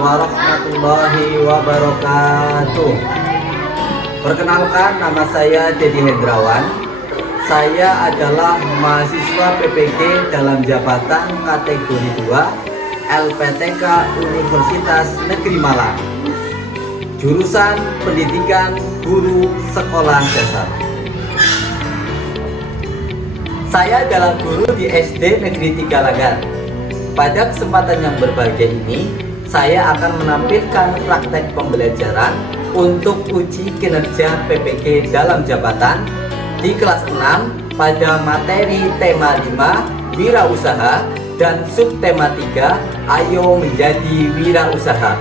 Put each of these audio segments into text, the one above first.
warahmatullahi wabarakatuh. Perkenalkan, nama saya Dedi Hendrawan. Saya adalah mahasiswa PPG dalam jabatan kategori 2 LPTK Universitas Negeri Malang, jurusan Pendidikan Guru Sekolah Dasar. Saya adalah guru di SD Negeri 3 Langgar. Pada kesempatan yang berbahagia ini, saya akan menampilkan praktek pembelajaran untuk uji kinerja PPG dalam jabatan di kelas 6 pada materi tema 5 wirausaha dan subtema 3 ayo menjadi wirausaha.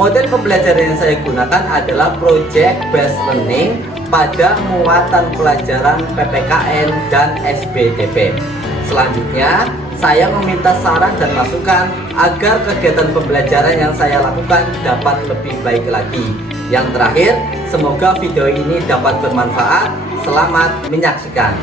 Model pembelajaran yang saya gunakan adalah project based learning pada muatan pelajaran PPKN dan SBDP. Selanjutnya, saya meminta saran dan masukan agar kegiatan pembelajaran yang saya lakukan dapat lebih baik lagi. Yang terakhir, semoga video ini dapat bermanfaat. Selamat menyaksikan.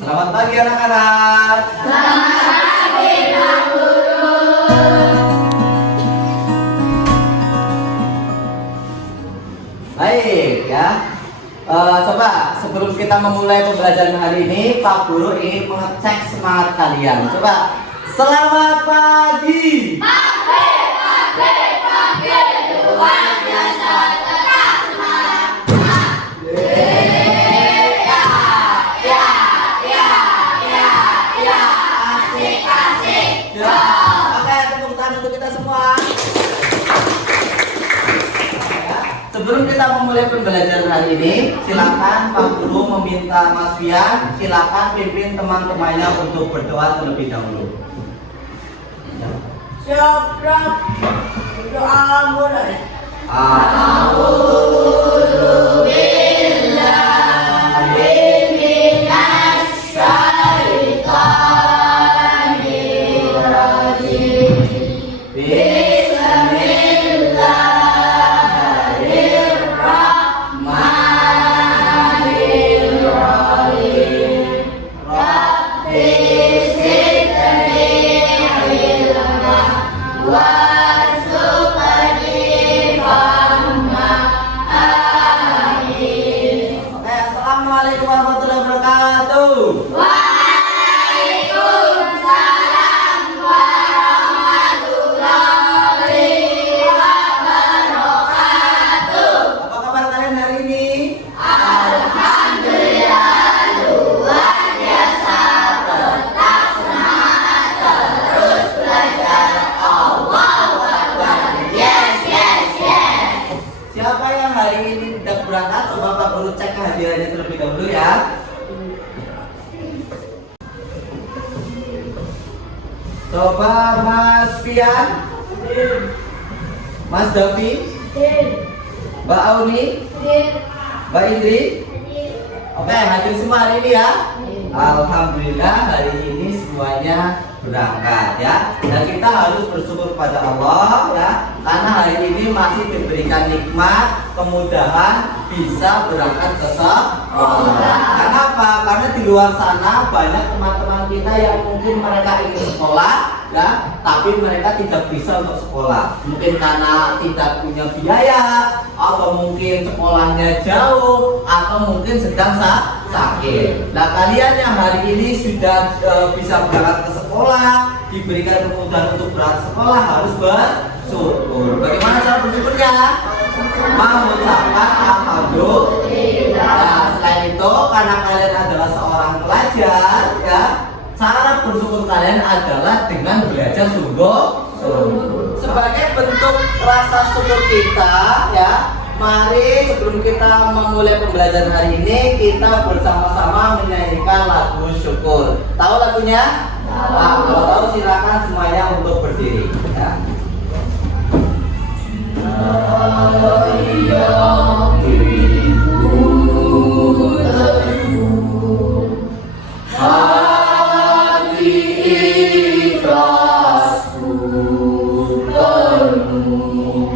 Selamat pagi anak-anak. Selamat pagi Pak Guru. Baik ya. Coba sebelum kita memulai pembelajaran hari ini, Pak Guru ingin mengecek semangat kalian. Coba selamat pagi. Pagi, luar biasa, tetap semangat. Ya, oke, tepuk tangan untuk kita semua. Sebelum kita memulai pembelajaran hari ini, silakan Pak Guru meminta Mas Fian, silakan pimpin teman-temannya untuk berdoa terlebih dahulu. Siap, doa mulai. Assalamualaikum warahmatullahi wabarakatuh. Waalaikumsalam warahmatullahi wabarakatuh. Apa kabar kalian hari ini? Alhamdulillah luar biasa, tetap semangat, terus belajar. Allahu Akbar. Yes. Siapa yang hari ini tidak berangkat? Coba Pak Guru cek kehadirannya terlebih dahulu ya. Coba Mas Fian, Mas Davi, Mbak Auni, Mbak Indri. Oke, hadir semua hari ini ya. Alhamdulillah hari ini semuanya berangkat ya. Dan kita harus bersyukur pada Allah ya, karena hari ini masih diberikan nikmat kemudahan bisa berangkat ke sekolah. Kenapa? Karena di luar sana banyak teman-teman kita yang mungkin mereka ingin sekolah ya, tapi mereka tidak bisa untuk sekolah. Mungkin karena tidak punya biaya, atau mungkin sekolahnya jauh, atau mungkin sedang sakit. Nah, kalian yang hari ini sudah bisa berangkat ke sekolah, diberikan kemudahan untuk berangkat sekolah, harus bersyukur. Bagaimana bersyukurnya? Mengucapkan alhamdulillah. Nah, selain itu karena kalian adalah seorang pelajar ya, cara bersyukur kalian adalah dengan belajar sungguh-sungguh. Sebagai bentuk rasa syukur kita ya, mari sebelum kita memulai pembelajaran hari ini kita bersama-sama menyanyikan lagu syukur. Tahu lagunya? Nah, kalau tahu silakan semuanya untuk berdiri ya. Hati ikhlasku penuh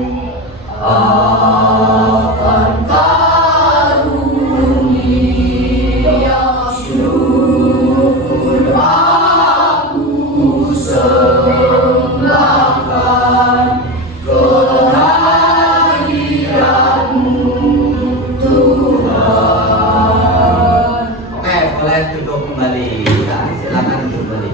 akan karunia syukur aku sembahkan kehadiran-Mu Tuhan. Oke, boleh duduk kembali ya, silakan duduk kembali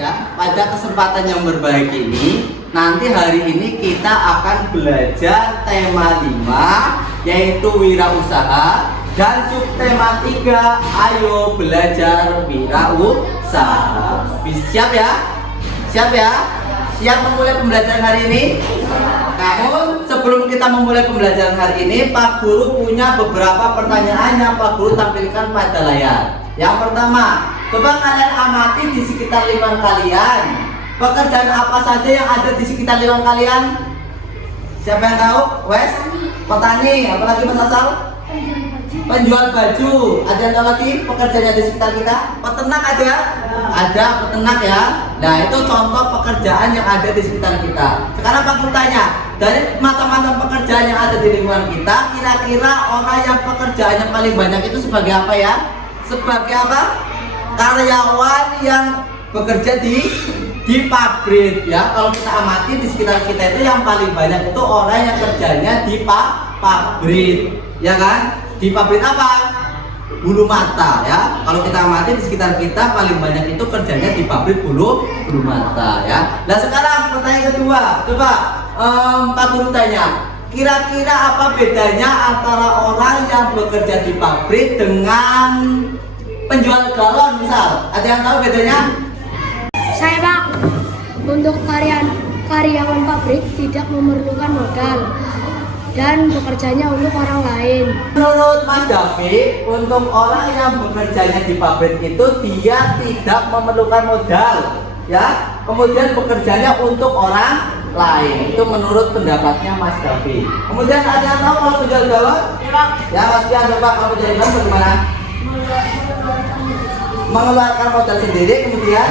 ya. Pada kesempatan yang berbahagia ini, nanti hari ini kita akan belajar tema 5 yaitu wirausaha, dan subtema 3 ayo belajar wirausaha. Siap ya? Siap ya? Siap memulai pembelajaran hari ini? Namun sebelum kita memulai pembelajaran hari ini, Pak Guru punya beberapa pertanyaan yang Pak Guru tampilkan pada layar. Yang pertama, coba kalian amati di sekitar lingkungan kalian. Pekerjaan apa saja yang ada di sekitar lingkungan kalian? Siapa yang tahu? Wes? Petani, apalagi Mas Asal? Penjual baju. Ada yang tahu lagi pekerjaannya di sekitar kita? Peternak ada? Ada peternak ya. Nah, itu contoh pekerjaan yang ada di sekitar kita. Sekarang Pak Guru tanya, dari macam-macam pekerjaan yang ada di lingkungan kita, kira-kira orang yang pekerjaannya paling banyak itu sebagai apa ya? Sebagai apa? Karyawan yang bekerja di pabrik ya. Kalau kita amati di sekitar kita itu yang paling banyak itu orang yang kerjanya di pabrik, ya kan? Di pabrik apa? Bulu mata ya. Kalau kita amati di sekitar kita paling banyak itu kerjanya di pabrik bulu mata ya. Nah, sekarang pertanyaan kedua, coba Pak Guru tanya, kira-kira apa bedanya antara orang yang bekerja di pabrik dengan penjual galon misal? Ada yang tahu bedanya? Saya Pak, untuk karyawan pabrik tidak memerlukan modal dan bekerjanya untuk orang lain. Menurut Mas David, untuk orang yang bekerjanya di pabrik itu dia tidak memerlukan modal ya, kemudian bekerjanya untuk orang lain. Itu menurut pendapatnya Mas David. Kemudian ada yang tahu kalau penjual galon? Ya Mas Pian, coba kalau penjual galon bagaimana? Mengeluarkan modal sendiri, kemudian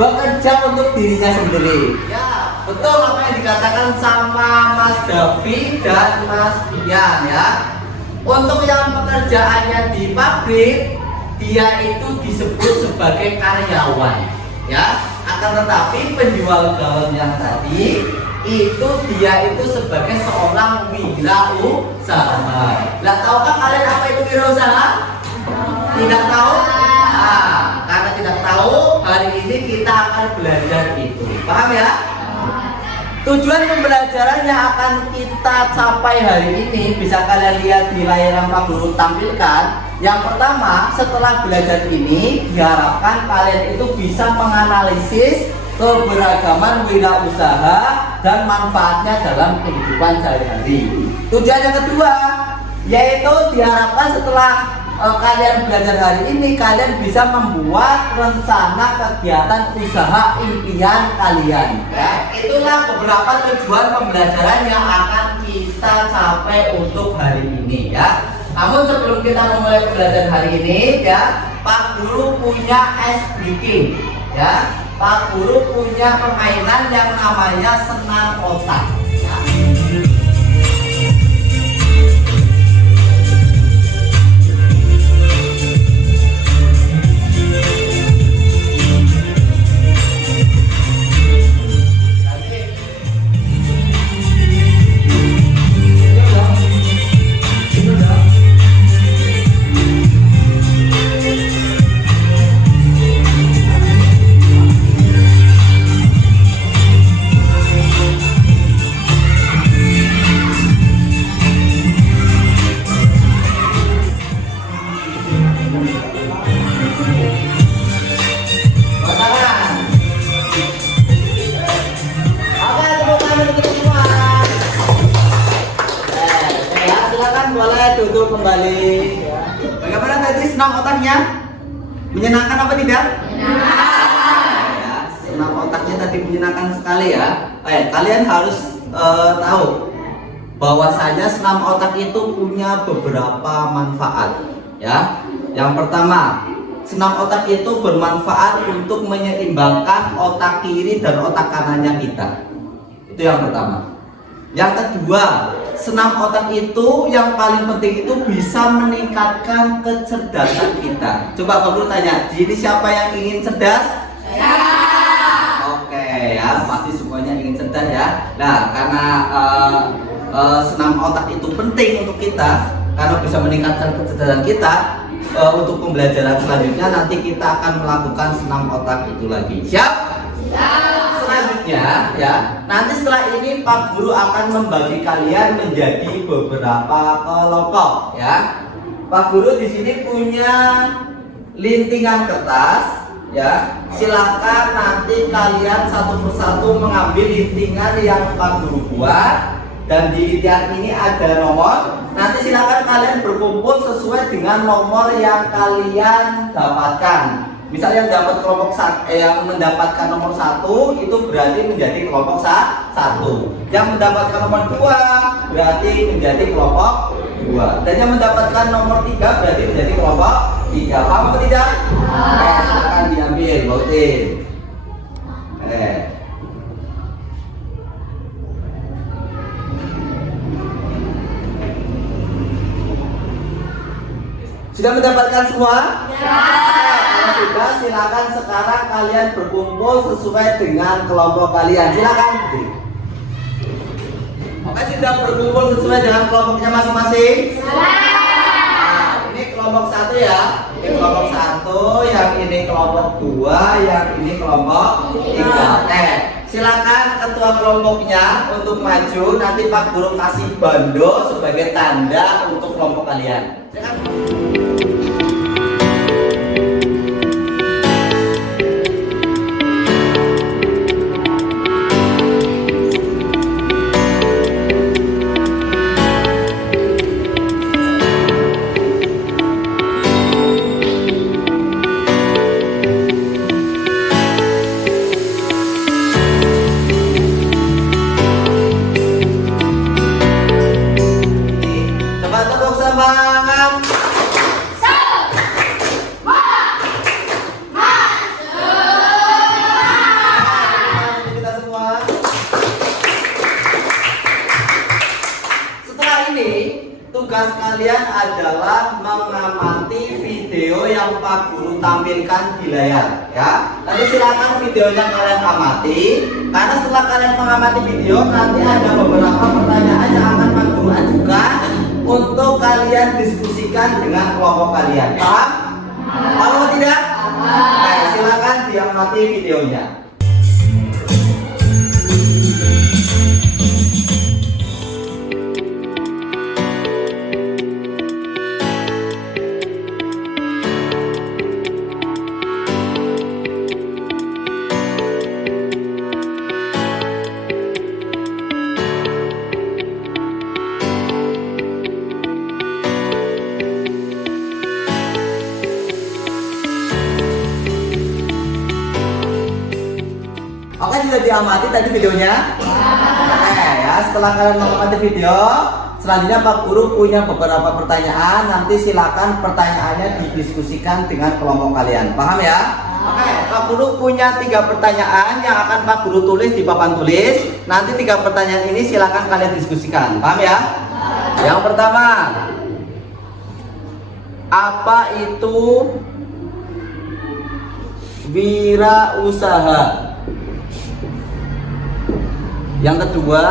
bekerja untuk dirinya sendiri. Ya, betul apa yang dikatakan sama Mas David dan Mas Bian ya. Untuk yang pekerjaannya di pabrik, dia itu disebut sebagai karyawan ya. Akan tetapi penjual galon yang tadi itu dia itu sebagai seorang wirausaha. Lah, tahukah kalian apa itu wirausaha? Tidak tahu? Nah, karena tidak tahu, hari ini kita akan belajar itu. Paham ya? Tujuan pembelajaran yang akan kita capai hari ini bisa kalian lihat di layar yang Pak Guru tampilkan. Yang pertama, setelah belajar ini diharapkan kalian itu bisa menganalisis keberagaman wirausaha dan manfaatnya dalam kehidupan sehari-hari. Tujuan yang kedua, yaitu diharapkan setelah kalian belajar hari ini, kalian bisa membuat rencana kegiatan usaha impian kalian ya. Itulah beberapa tujuan pembelajaran yang akan kita capai untuk hari ini ya. Namun sebelum kita memulai pembelajaran hari ini ya, Pak Guru punya ice breaking ya. Pak Guru punya permainan yang namanya senam otak ya. duduk kembali. Ya. Bagaimana tadi senam otaknya? Menyenangkan apa tidak? Menyenangkan. Ya, senam otaknya tadi menyenangkan sekali ya. Kalian harus tahu bahwasanya senam otak itu punya beberapa manfaat. Ya, yang pertama, senam otak itu bermanfaat untuk menyeimbangkan otak kiri dan otak kanannya kita. Itu yang pertama. Yang kedua, senam otak itu yang paling penting itu bisa meningkatkan kecerdasan kita. Coba Pak Guru tanya, di sini siapa yang ingin cerdas? Ya. Oke ya, pasti semuanya ingin cerdas ya. Nah, karena senam otak itu penting untuk kita, karena bisa meningkatkan kecerdasan kita. Untuk pembelajaran selanjutnya nanti kita akan melakukan senam otak itu lagi. Siap? Selanjutnya ya, nanti setelah ini Pak Guru akan membagi kalian menjadi beberapa kelompok ya. Pak Guru di sini punya lintingan kertas ya. Silakan nanti kalian satu persatu mengambil lintingan yang Pak Guru buat. Dan di lintingan ini ada nomor. Nanti silakan kalian berkumpul sesuai dengan nomor yang kalian dapatkan. Misalnya yang dapat kelompok yang mendapatkan nomor 1 itu berarti menjadi kelompok 1. Yang mendapatkan nomor 2 berarti menjadi kelompok 2. Dan yang mendapatkan nomor 3 berarti menjadi kelompok 3. Paham atau tidak? Silakan diambil, bautin. Sudah mendapatkan semua? Ya. Kalau sudah, silakan sekarang kalian berkumpul sesuai dengan kelompok kalian. Silakan. Oke, sudah berkumpul sesuai dengan kelompoknya masing-masing? Nah, ini kelompok 1 ya. Ini kelompok 1, yang ini kelompok 2, yang ini kelompok 3. Silakan ketua kelompoknya untuk maju. Nanti Pak Guru kasih bando sebagai tanda untuk kelompok kalian. Silakan. Tugas kalian adalah mengamati video yang Pak Guru tampilkan di layar ya. Nanti silakan videonya kalian amati. Karena setelah kalian mengamati video, nanti ada beberapa pertanyaan yang akan Pak Guru ajukan untuk kalian diskusikan dengan kelompok kalian. Paham? Paham atau tidak? Baik, silakan diamati videonya. Oke, sudah diamati tadi videonya? Ya, setelah kalian mengamati video, selanjutnya Pak Guru punya beberapa pertanyaan. Nanti silakan pertanyaannya didiskusikan dengan kelompok kalian. Paham ya? Oke, Pak Guru punya 3 pertanyaan yang akan Pak Guru tulis di papan tulis. Nanti 3 pertanyaan ini silakan kalian diskusikan. Paham ya? Yang pertama, apa itu wirausaha? Yang kedua,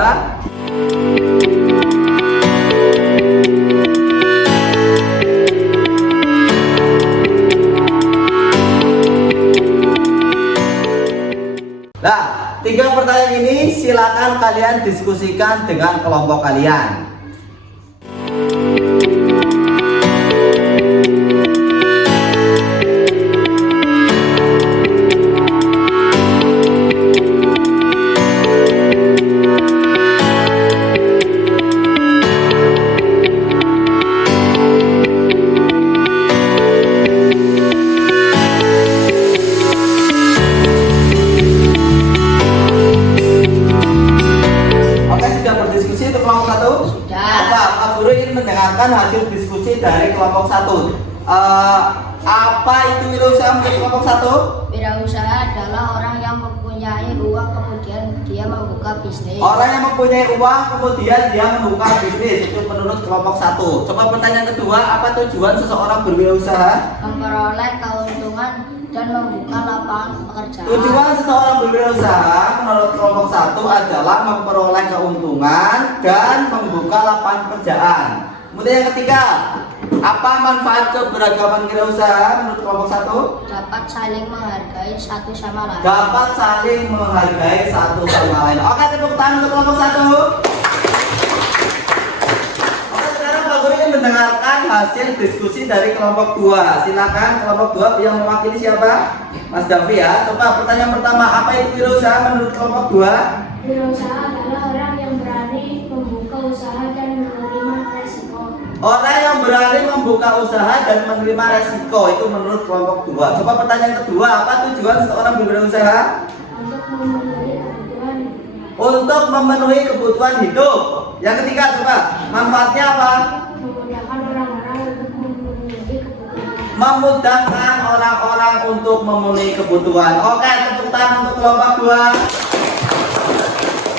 nah, 3 pertanyaan ini silakan kalian diskusikan dengan kelompok kalian. mendengarkan hasil diskusi dari kelompok 1. Apa itu wirausaha menurut kelompok 1? Wirausaha adalah orang yang mempunyai uang kemudian dia membuka bisnis. Orang yang mempunyai uang kemudian dia membuka bisnis, itu menurut kelompok 1. Coba pertanyaan kedua, apa tujuan seseorang berwirausaha? Memperoleh keuntungan dan membuka lapangan pekerjaan. Tujuan seseorang berwirausaha menurut kelompok 1 adalah memperoleh keuntungan dan membuka lapangan pekerjaan. Kemudian yang ketiga, apa manfaat keberagaman wirausaha menurut kelompok 1? Dapat saling menghargai satu sama lain. Dapat saling menghargai satu sama lain. Oke, tepuk tangan untuk kelompok 1. Oke, sekarang Pak Guru ingin mendengarkan hasil diskusi dari kelompok 2. Silakan kelompok 2 yang mewakili siapa? Mas Davi ya. Coba pertanyaan pertama, apa itu wirausaha menurut kelompok 2? Wirausaha adalah orang yang berani membuka usaha dan menerima resiko. Orang yang berani membuka usaha dan menerima resiko, itu menurut kelompok 2. Coba pertanyaan kedua, apa tujuan seseorang berwirausaha? Untuk memenuhi kebutuhan Untuk memenuhi kebutuhan hidup. Yang ketiga, coba manfaatnya apa? memudahkan orang-orang untuk memenuhi kebutuhan. Memudahkan orang-orang untuk memenuhi kebutuhan. Oke, tepuk tangan untuk kelompok 2.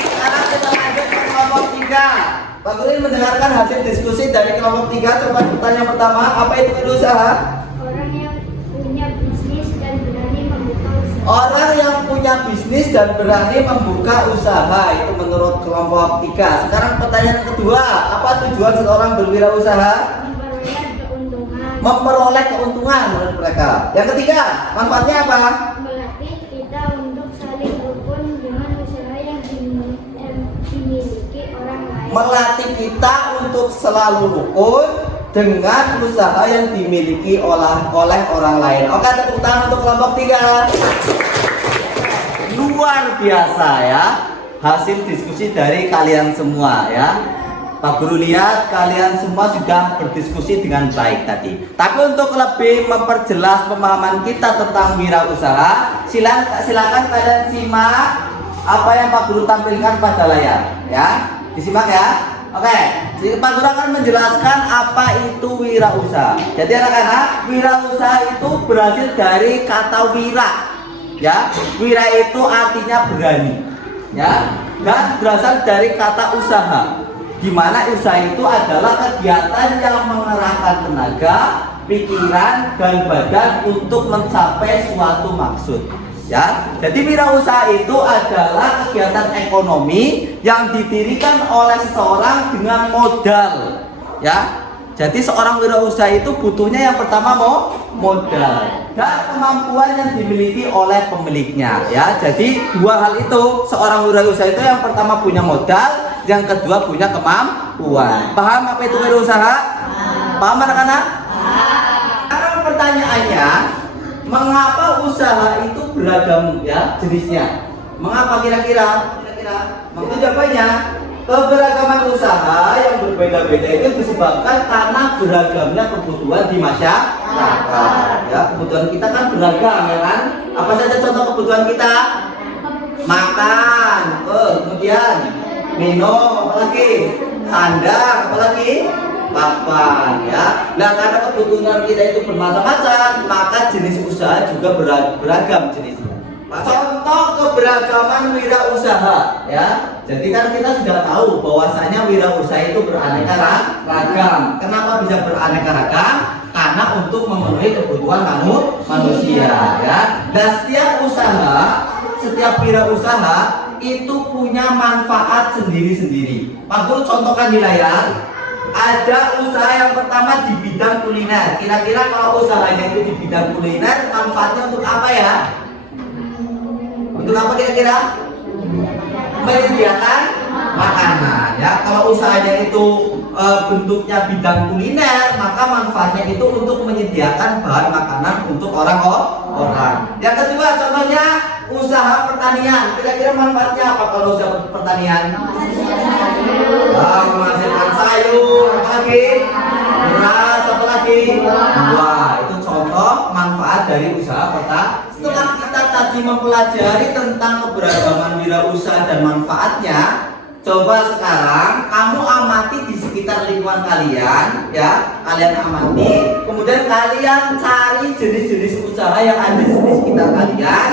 Sekarang kita lanjut ke kelompok 3. Pak Guru ingin mendengarkan hasil diskusi dari kelompok 3. Coba pertanyaan pertama, apa itu wirausaha? Orang yang punya bisnis dan berani membuka usaha. Orang yang punya bisnis dan berani membuka usaha, itu menurut kelompok 3. Sekarang pertanyaan kedua, apa tujuan seseorang berwirausaha? Memperoleh keuntungan. Memperoleh keuntungan menurut mereka. Yang ketiga, manfaatnya apa? Melatih kita untuk saling rukun dengan usaha yang dimiliki orang lain. Melatih kita untuk selalu rukun dengan usaha yang dimiliki oleh orang lain. Oke, tepuk tangan untuk kelompok 3. Luar biasa ya hasil diskusi dari kalian semua ya. Pak Guru lihat kalian semua sudah berdiskusi dengan baik tadi. Tapi untuk lebih memperjelas pemahaman kita tentang wirausaha, silakan kalian simak apa yang Pak Guru tampilkan pada layar ya. Disimak ya. Oke, jadi Pak Guru akan menjelaskan apa itu wirausaha. Jadi anak-anak, wirausaha itu berasal dari kata wira. Ya, wira itu artinya berani. Ya, dan berasal dari kata usaha. Di mana usaha itu adalah kegiatan yang mengerahkan tenaga, pikiran, dan badan untuk mencapai suatu maksud. Ya, jadi wirausaha itu adalah kegiatan ekonomi yang didirikan oleh seseorang dengan modal. Ya, jadi seorang wirausaha itu butuhnya yang pertama modal dan kemampuan yang dimiliki oleh pemiliknya. Ya, jadi dua hal itu, seorang wirausaha itu yang pertama punya modal, yang kedua punya kemampuan. Paham apa itu wirausaha? Paham anak-anak? Sekarang pertanyaannya, mengapa usaha itu beragam ya jenisnya? Mengapa kira-kira? Itu jawabannya, keberagaman usaha yang berbeda-beda itu disebabkan karena beragamnya kebutuhan di masyarakat. Ya, kebutuhan kita kan beragam ya kan? Apa saja contoh kebutuhan kita? Makan, kemudian minum, apalagi sandang, apalagi papan ya. Nah, karena kebutuhan kita itu bermacam-macam, maka jenis usaha juga beragam jenisnya. Contoh keberagaman wirausaha ya. Jadi kan kita sudah tahu bahwasanya wirausaha itu beraneka ragam. Kenapa bisa beraneka ragam? Karena untuk memenuhi kebutuhan manusia ya. Dan setiap wirausaha itu punya manfaat sendiri-sendiri. Pak Guru contohkan di layar. Ada usaha yang pertama di bidang kuliner. Kira-kira kalau usahanya itu di bidang kuliner, manfaatnya untuk apa ya? Untuk apa kira-kira? Menyediakan makanan ya. Kalau usahanya itu bentuknya bidang kuliner, maka manfaatnya itu untuk menyediakan bahan makanan untuk orang-orang. Yang kedua contohnya usaha pertanian. Kira-kira manfaatnya apa kalau usaha pertanian? Menghasilkan sayur, apalagi beras, apalagi wah, itu contoh manfaat dari usaha pertanian. Setelah kita tadi mempelajari tentang keberagaman wirausaha dan manfaatnya, coba sekarang kamu amati di sekitar sekitar lingkungan kalian, ya. Kalian amati, kemudian kalian cari jenis-jenis usaha yang ada di sekitar kalian.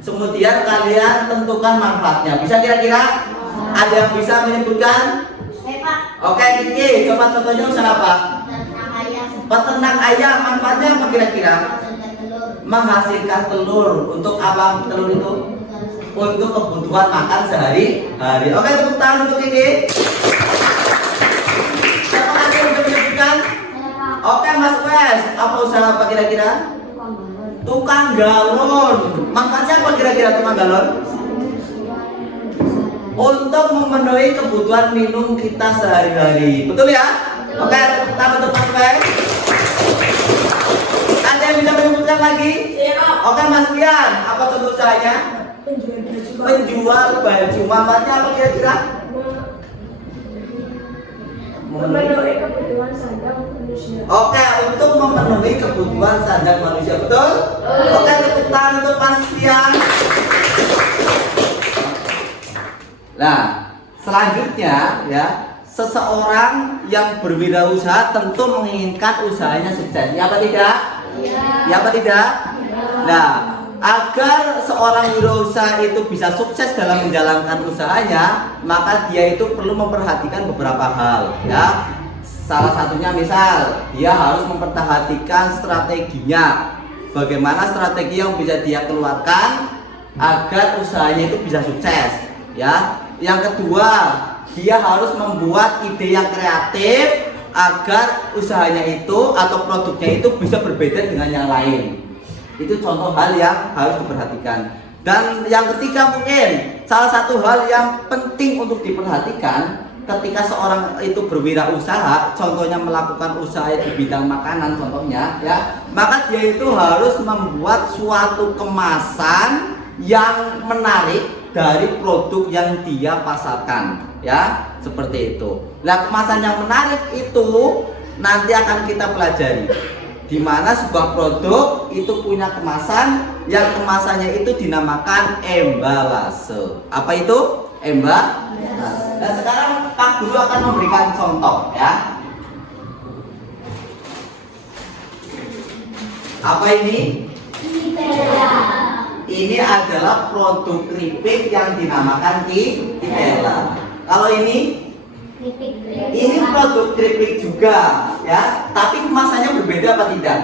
Kemudian kalian tentukan manfaatnya. Bisa kira-kira ada yang bisa menyebutkan? Oke, Kiki, coba contohnya usaha apa? Peternak ayam, manfaatnya apa kira-kira? Menghasilkan telur. Untuk apa telur itu? Untuk kebutuhan makan sehari-hari. Oke, tepuk tangan untuk Kiki. Siapa lagi yang bisa menyebutkan? Oke, Mas Wes, apa usaha apa kira-kira? Tukang galon. Manfaatnya apa kira-kira tukang galon? Untuk memenuhi kebutuhan minum kita sehari-hari. Betul ya? Oke, tepuk tangan untuk Mas Wes. Ada yang bisa menyebutkan lagi? Oke, Mas Rian, apa contoh usahanya? Penjual baju. Manfaatnya apa kira-kira? Memenuhi kebutuhan sandang manusia. Oke, untuk memenuhi kebutuhan sandang manusia, betul? Oke, tepuk tangan untuk Mas Rian. Nah, selanjutnya ya, seseorang yang berwirausaha tentu menginginkan usahanya sukses. Ya apa tidak? Ya apa tidak? Nah, agar seorang wirausaha itu bisa sukses dalam menjalankan usahanya, maka dia itu perlu memperhatikan beberapa hal, ya. Salah satunya misal, dia harus memperhatikan strateginya. Bagaimana strategi yang bisa dia keluarkan agar usahanya itu bisa sukses, ya. Yang kedua, dia harus membuat ide yang kreatif agar usahanya itu atau produknya itu bisa berbeda dengan yang lain. Itu contoh hal yang harus diperhatikan. Dan yang ketiga mungkin salah satu hal yang penting untuk diperhatikan ketika seorang itu berwirausaha, contohnya melakukan usaha di bidang makanan contohnya, ya, maka dia itu harus membuat suatu kemasan yang menarik dari produk yang dia pasarkan, ya, seperti itu. Nah, kemasan yang menarik itu nanti akan kita pelajari, di mana sebuah produk itu punya kemasan yang kemasannya itu dinamakan embalase. Apa itu? Embalase. Dan sekarang Pak Guru akan memberikan contoh, ya. Apa ini? Ini adalah produk keripik yang dinamakan Kitela. Kalau ini produk keripik juga, ya. Tapi kemasannya berbeda apa tidak?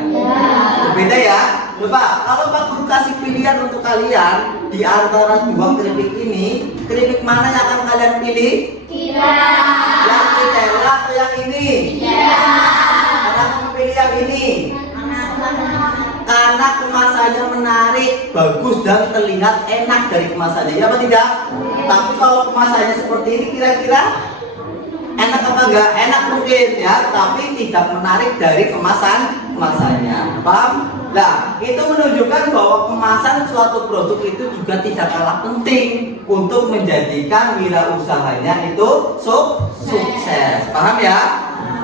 Berbeda ya. Coba kalau Pak Guru kasih pilihan untuk kalian di antara dua keripik ini, keripik mana yang akan kalian pilih? Yang Kitela atau yang ini? Karena kamu pilih yang ini. Karena kemasannya menarik, bagus dan terlihat enak dari kemasannya, ya apa tidak? Tapi kalau kemasannya seperti ini kira-kira enak apa enggak? Enak mungkin ya, tapi tidak menarik dari kemasannya. Paham? Nah, itu menunjukkan bahwa kemasan suatu produk itu juga tidak kalah penting untuk menjadikan wirausahanya itu sukses. Paham ya?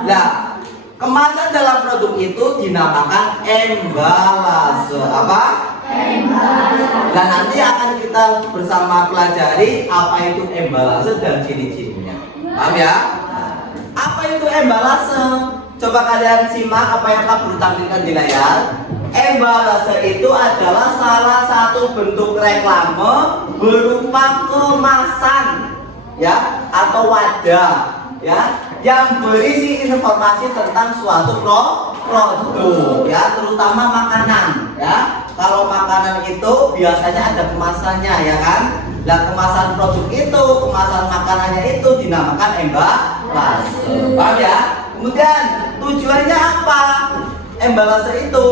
Nah, kemasan dalam produk itu dinamakan embalase. Apa? Embalase. Dan nanti akan kita bersama pelajari apa itu embalase dan ciri-cirinya. Paham ya? Apa itu embalase? Coba kalian simak apa yang Pak Guru tampilkan di layar. Embalase itu adalah salah satu bentuk reklame berupa kemasan, ya, atau wadah, ya, yang berisi informasi tentang suatu produk, ya, terutama makanan, ya. Kalau makanan itu biasanya ada kemasannya, ya kan? Dan kemasan produk itu, kemasan makanannya itu dinamakan embalase. Paham ya? Kemudian tujuannya apa? Embalase itu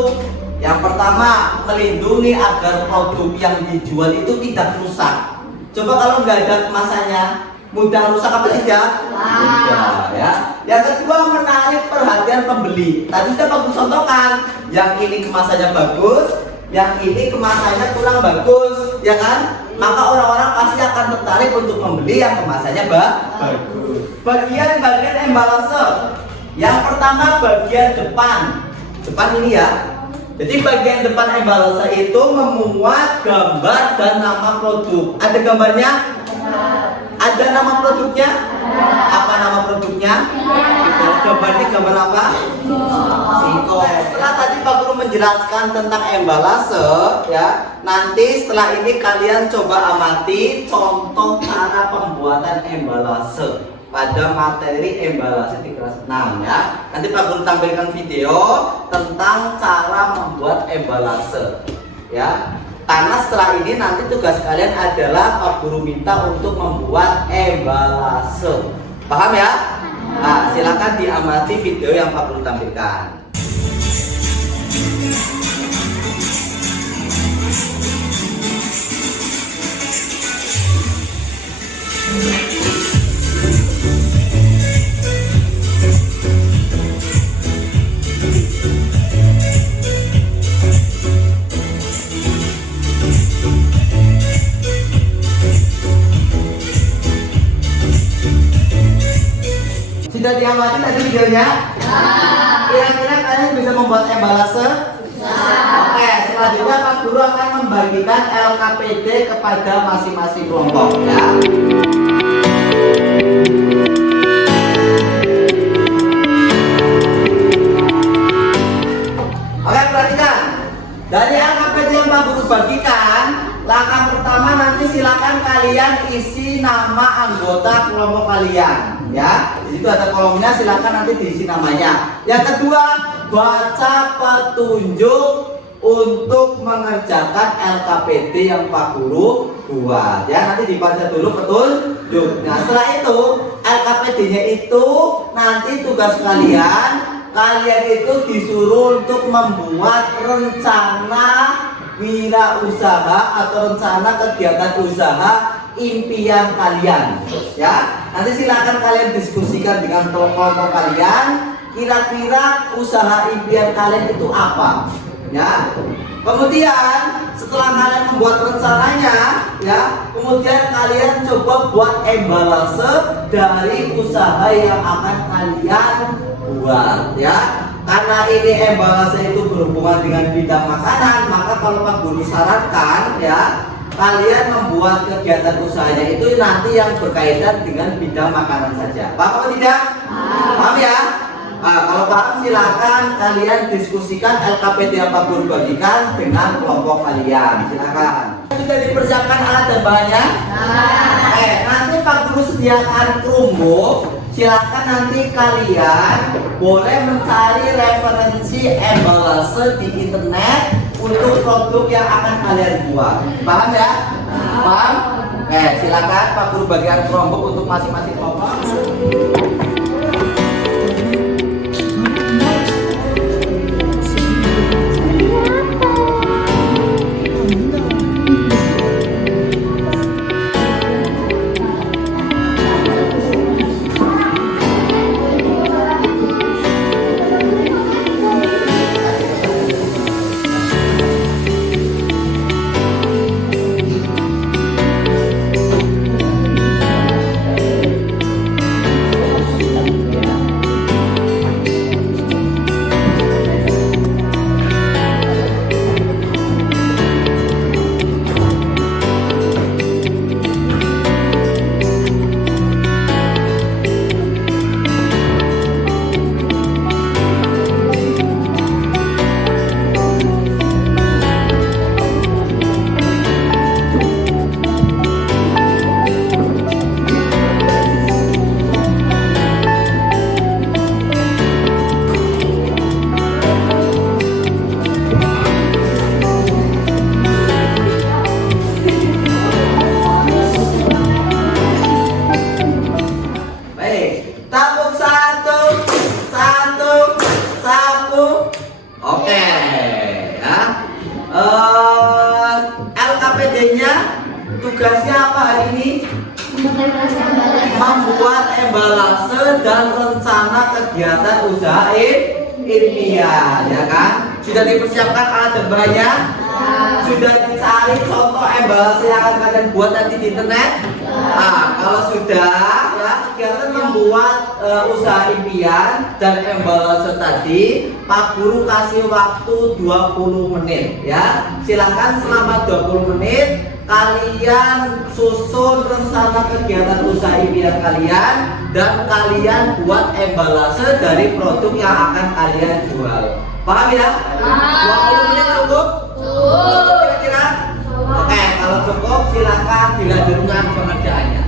yang pertama melindungi agar produk yang dijual itu tidak rusak. Coba kalau nggak ada kemasannya, mudah rusak apa tidak? Mudah, ya. Yang kedua menarik perhatian pembeli. Tadi sudah Pak Guru contohkan, yang ini kemasannya bagus, yang ini kemasannya kurang bagus, ya kan? Maka orang-orang pasti akan tertarik untuk membeli yang kemasannya bagus. Bagian-bagian embalase. Yang pertama bagian depan ini ya. Jadi bagian depan embalase itu memuat gambar dan nama produk. Ada gambarnya? Ada nama produknya? Apa nama produknya? gambarnya gambar apa? Singkong. Setelah tadi Pak Guru menjelaskan tentang embalase, ya, nanti setelah ini kalian coba amati contoh cara pembuatan embalase pada materi embalase di kelas 6 ya. Nanti Pak Guru tampilkan video tentang cara membuat embalase ya. Karena setelah ini nanti tugas kalian adalah Pak Guru minta untuk membuat embalase. Paham ya? Nah, silakan diamati video yang Pak Guru tampilkan. Sudah diamati tadi videonya? Kira-kira kalian bisa membuat embalase? Oke, selanjutnya Pak Guru akan membagikan LKPD kepada masing-masing kelompok ya. Oke, perhatikan. Dari LKPD yang Pak Guru bagikan, langkah pertama nanti silakan kalian isi nama anggota kelompok kalian ya. Di situ ada kolomnya, silakan nanti diisi namanya. Yang kedua, baca petunjuk untuk mengerjakan LKPD yang Pak Guru buat ya. Nanti dibaca dulu petunjuknya. Setelah itu LKPD-nya itu nanti tugas kalian itu disuruh untuk membuat rencana wirausaha atau rencana kegiatan usaha impian kalian ya. Nanti silakan kalian diskusikan dengan kelompok kalian, kira-kira usaha impian kalian itu apa ya. Kemudian setelah kalian membuat rencananya ya, kemudian kalian coba buat embalase dari usaha yang akan kalian buat ya. Karena ini embalase itu berhubungan dengan bidang makanan, maka kalau Pak Guru sarankan ya, kalian membuat kegiatan usahanya itu nanti yang berkaitan dengan bidang makanan saja. Paham atau tidak? Paham ya? Nah, kalau paham silakan kalian diskusikan LKPD yang Pak Guru bagikan dengan kelompok kalian. Silakan. Sudah dipersiapkan alat dan bahannya? Nanti Pak Guru sediakan Chromebook. Silakan nanti kalian boleh mencari referensi embalase di internet untuk produk yang akan kalian buat. Paham ya? Paham? Silakan Pak Guru bagikan Chromebook untuk masing-masing kelompok. LKPD-nya tugasnya apa hari ini? Membuat embalase dan rencana kegiatan usaha impian, ya kan? Sudah dipersiapkan alat dan bahannya? Sudah dicari contoh embalase yang akan kalian buat nanti di internet? Nah, kalau sudah ya kegiatan membuat usaha impian dan embalase tadi, Pak Guru kasih waktu 20 menit ya. Silakan selama 20 menit kalian susun rencana kegiatan usaha impian kalian dan kalian buat embalase dari produk yang akan kalian jual. Paham ya? 20 menit cukup? Cukup kira-kira? Oke, kalau cukup silakan dilanjutkan pengerjaannya.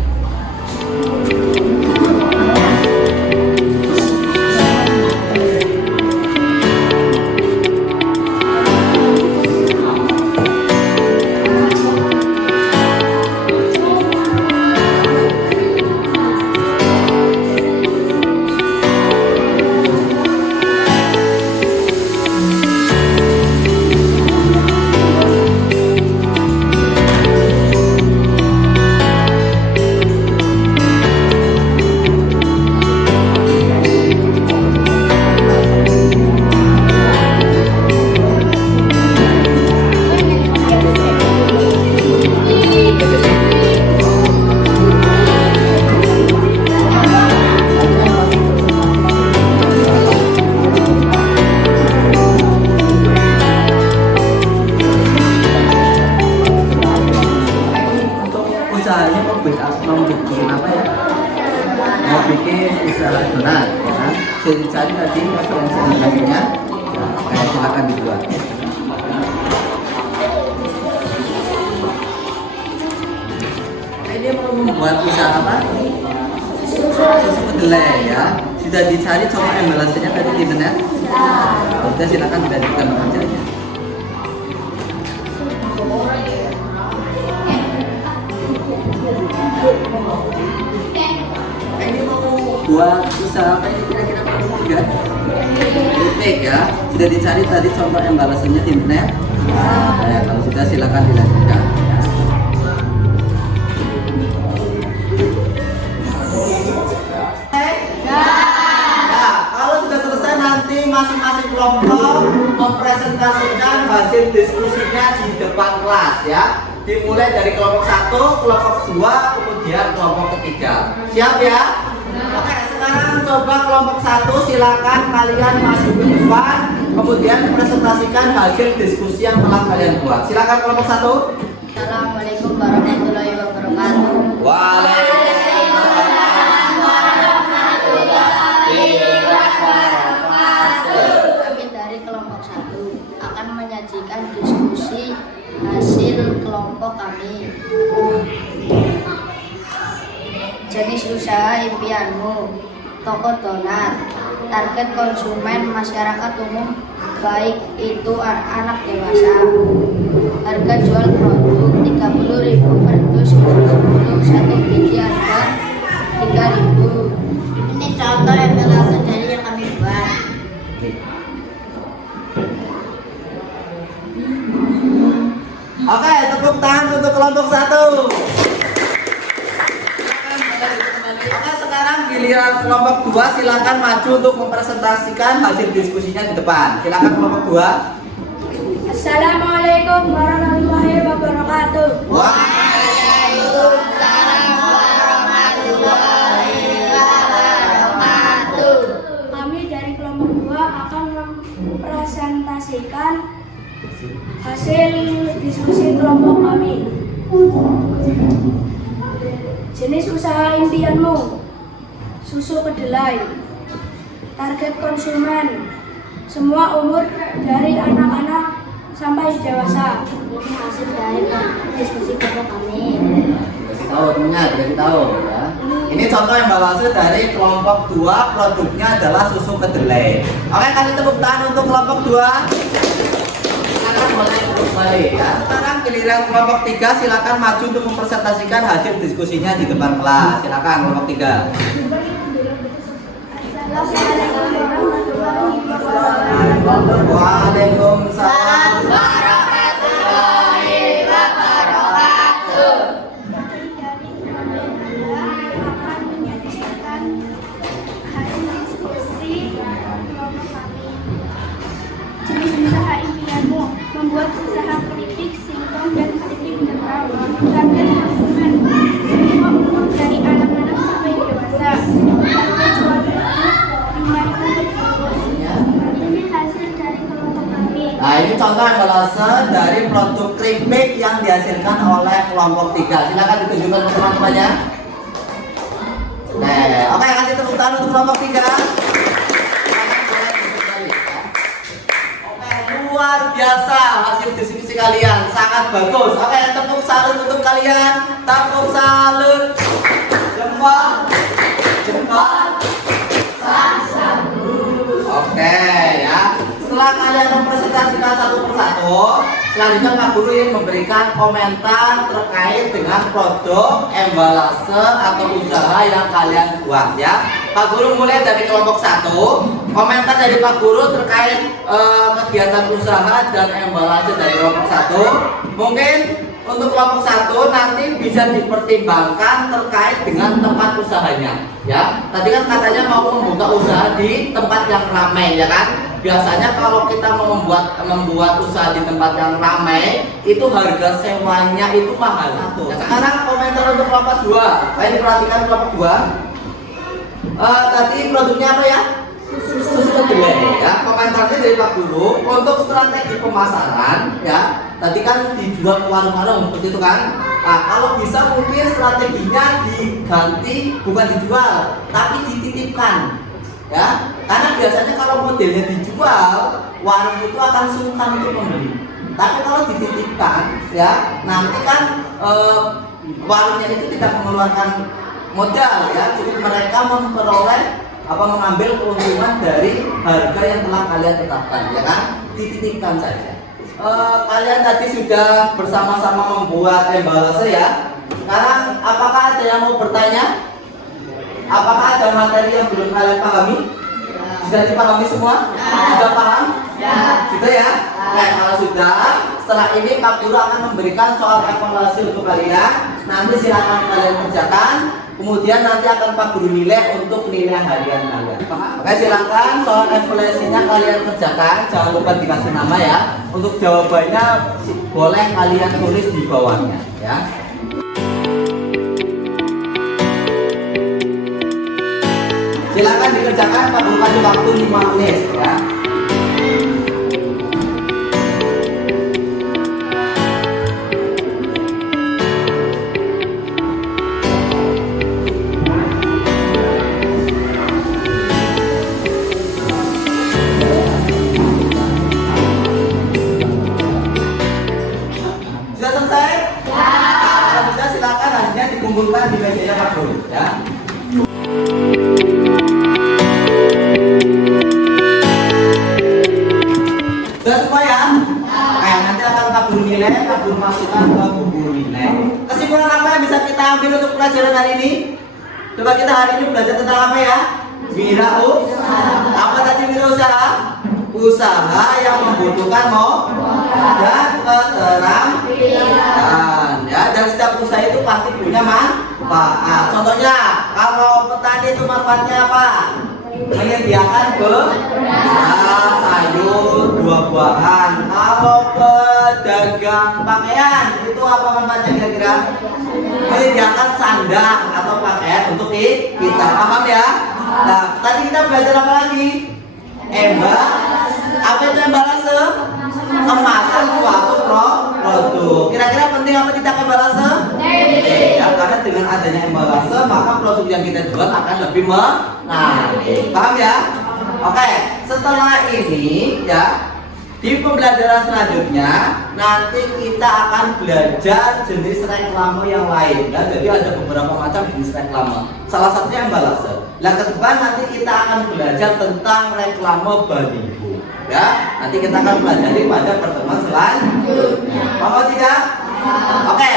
Usahanya mau bikin apa ya? Mau bikin usaha donat, ya kan? Jadi cari tadi referensi-nya, silakan dibuat. Ini mau membuat usaha apa? Susu kedelai ya. Sudah dicari coba embalasenya tadi di internet? Sudah, silakan dilanjutkan pengerjaannya. Ini mau buat usaha apa ini kira-kira juga? Kritik ya. Sudah dicari tadi contoh embalasannya di internet? Ya, kalau sudah silakan dilanjutkan. Ya, kalau sudah selesai nanti masing-masing kelompok mempresentasikan hasil diskusinya di depan kelas ya. Dimulai dari kelompok 1, kelompok 2, kemudian kelompok ketiga. Siap ya? Oke, sekarang coba kelompok 1 silakan kalian masuk ke depan, kemudian presentasikan hasil diskusi yang telah kalian buat. Silakan kelompok 1. Assalamualaikum warahmatullahi wabarakatuh. Waalaikumsalam warahmatullahi wabarakatuh. Kami dari kelompok 1 akan menyajikan diskusi hasil kelompok kami. Jenis usaha impianmu, toko donat, target konsumen masyarakat umum baik itu anak dewasa. Harga jual produk 30.000 per dus, 1 biji harga 3.000. Ini contoh embalase dari yang kami buat. Oke, tepuk tangan untuk kelompok 1. Oke, sekarang giliran kelompok 2 silakan maju untuk mempresentasikan hasil diskusinya di depan. Silakan kelompok 2. Assalamualaikum warahmatullahi wabarakatuh. Waalaikumsalam warahmatullahi wabarakatuh. Kami dari kelompok 2 akan mempresentasikan hasil diskusi kelompok kami. Jenis usaha impianmu, susu kedelai. Target konsumen, semua umur dari anak-anak sampai dewasa. Ini hasil dari diskusi kelompok kami. Dikasih tahu ya. Ini contoh embalase dari kelompok 2, produknya adalah susu kedelai. Oke, kasih tepuk tangan untuk kelompok 2. Silakan mulai kembali ya. Sekarang giliran kelompok 3 silakan maju untuk mempresentasikan hasil diskusinya di depan kelas. Silakan kelompok 3. Assalamualaikum warahmatullahi wabarakatuh. Waalaikumsalam warahmatullahi wabarakatuh. Kami dari kelompok 2 akan menyajikan hasil diskusi kelompok kami. Jenis usaha impianmu, membuat usaha keripik, singkong, dan keripik general. Target konsumen, semua contoh embalase dari produk keripik yang dihasilkan oleh kelompok 3. Silakan ditunjukkan ke teman-temannya. Nah, oke, kasih tepuk tangan untuk kelompok 3. Oke, luar biasa hasil diskusi kalian, sangat bagus. Oke, tepuk salut untuk kalian. Tepuk salut. Jempol. Jempol. Oke ya. Setelah kalian mempresentasikan satu persatu, selanjutnya Pak Guru ingin memberikan komentar terkait dengan produk embalase atau usaha yang kalian buat ya. Pak Guru mulai dari kelompok 1. Komentar dari Pak Guru terkait kegiatan usaha dan embalase dari kelompok 1. Mungkin untuk kelompok 1 nanti bisa dipertimbangkan terkait dengan tempat usahanya ya. Tadi kan katanya mau membuka usaha di tempat yang ramai ya kan. Biasanya kalau kita mau membuat usaha di tempat yang ramai, itu harga sewanya itu mahal. Ya, sekarang komentar untuk kelompok 2. Saya diperhatikan kelompok 2. Tadi produknya apa ya? Susu kedelai ya. Komentarnya dari Pak Guru untuk strategi pemasaran ya. Tadi kan dijual ke warung-warung seperti itu kan. Nah, kalau bisa mungkin strateginya diganti, bukan dijual, tapi dititipkan. Ya, karena biasanya kalau modelnya dijual, warung itu akan sungkan untuk membeli. Tapi kalau dititipkan, ya nanti kan warungnya itu tidak mengeluarkan modal, ya, cukup mereka memperoleh mengambil keuntungan dari harga yang telah kalian tetapkan, ya kan? Dititipkan saja. Kalian tadi sudah bersama-sama membuat embalase ya. Sekarang apakah ada yang mau bertanya? Apakah ada materi yang belum kalian pahami? Sudah dipahami semua? Sudah paham? Sudah ya? Nah, kalau sudah, setelah ini Pak Guru akan memberikan soal evaluasi untuk kalian. Nanti silakan kalian kerjakan. Kemudian nanti akan Pak Guru nilai untuk nilai harian kalian. Oke, silakan soal evaluasinya kalian kerjakan. Jangan lupa dikasih nama ya. Untuk jawabannya boleh kalian tulis di bawahnya ya. Silakan dikerjakan, Pak Guru kasih waktu 5 menit ya. Sudah selesai? Ya. Kalau sudah silakan hasilnya dikumpulkan di mejanya Pak Guru ya. Nilai, Pak Guru masukkan ke buku nilai. Kesimpulan apa yang bisa kita ambil untuk pelajaran hari ini? Coba kita hari ini belajar tentang apa ya? Wirausaha. Apa tadi wirausaha? Usaha yang membutuhkan dan keterampilan. Ya, dan setiap usaha itu pasti punya manfaat. Contohnya, kalau petani itu manfaatnya apa? Menyediakan sayur, buah-buahan. Kalau pedagang pakaian itu apa manfaatnya kira-kira? Menyediakan sandang atau pakaian untuk kita, paham ya? Nah, tadi kita belajar apa lagi? Apa itu embalase? Kemasan suatu produk. Kira-kira penting apa tidak embalase? Ya, karena dengan adanya embalase maka produk yang kita jual akan lebih menarik. Paham ya? Oke, setelah ini ya, di pembelajaran selanjutnya nanti kita akan belajar jenis reklame yang lain ya. Jadi ada beberapa macam jenis reklame. Salah satunya embalase. Nah, ke depan nanti kita akan belajar tentang reklame baliho ya. Nanti kita akan pelajari pada pertemuan selanjutnya. Apa tidak? Oke,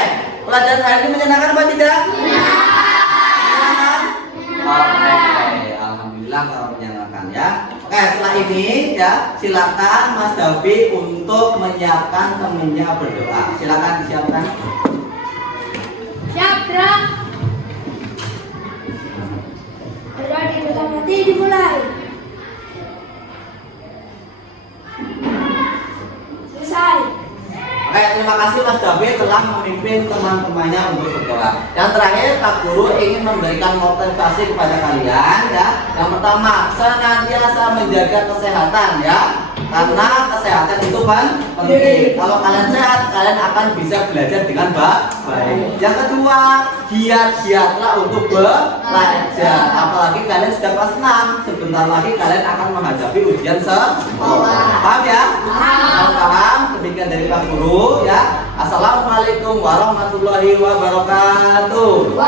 pelajaran hari ini menyenangkan apa tidak? Menyenangkan? Oke, alhamdulillah kalau menyenangkan ya. Oke, setelah ini ya, silakan Mas Davi untuk menyiapkan temennya berdoa. Silakan disiapkan. Siap, gerak. Berdoa di dalam hati dimulai. Selesai. Oke, terima kasih Mas David telah memimpin teman-temannya untuk berdoa. Yang terakhir, Pak Guru ingin memberikan motivasi kepada kalian ya. Yang pertama, senantiasa menjaga kesehatan ya. Karena kesehatan itu kan penting. Kalau kalian sehat, kalian akan bisa belajar dengan baik. Yang kedua, giat-giatlah untuk belajar. Apalagi kalian sudah kelas 6, sebentar lagi kalian akan menghadapi ujian sekolah. Paham ya? Paham? Demikian dari Pak Guru ya. Assalamualaikum warahmatullahi wabarakatuh.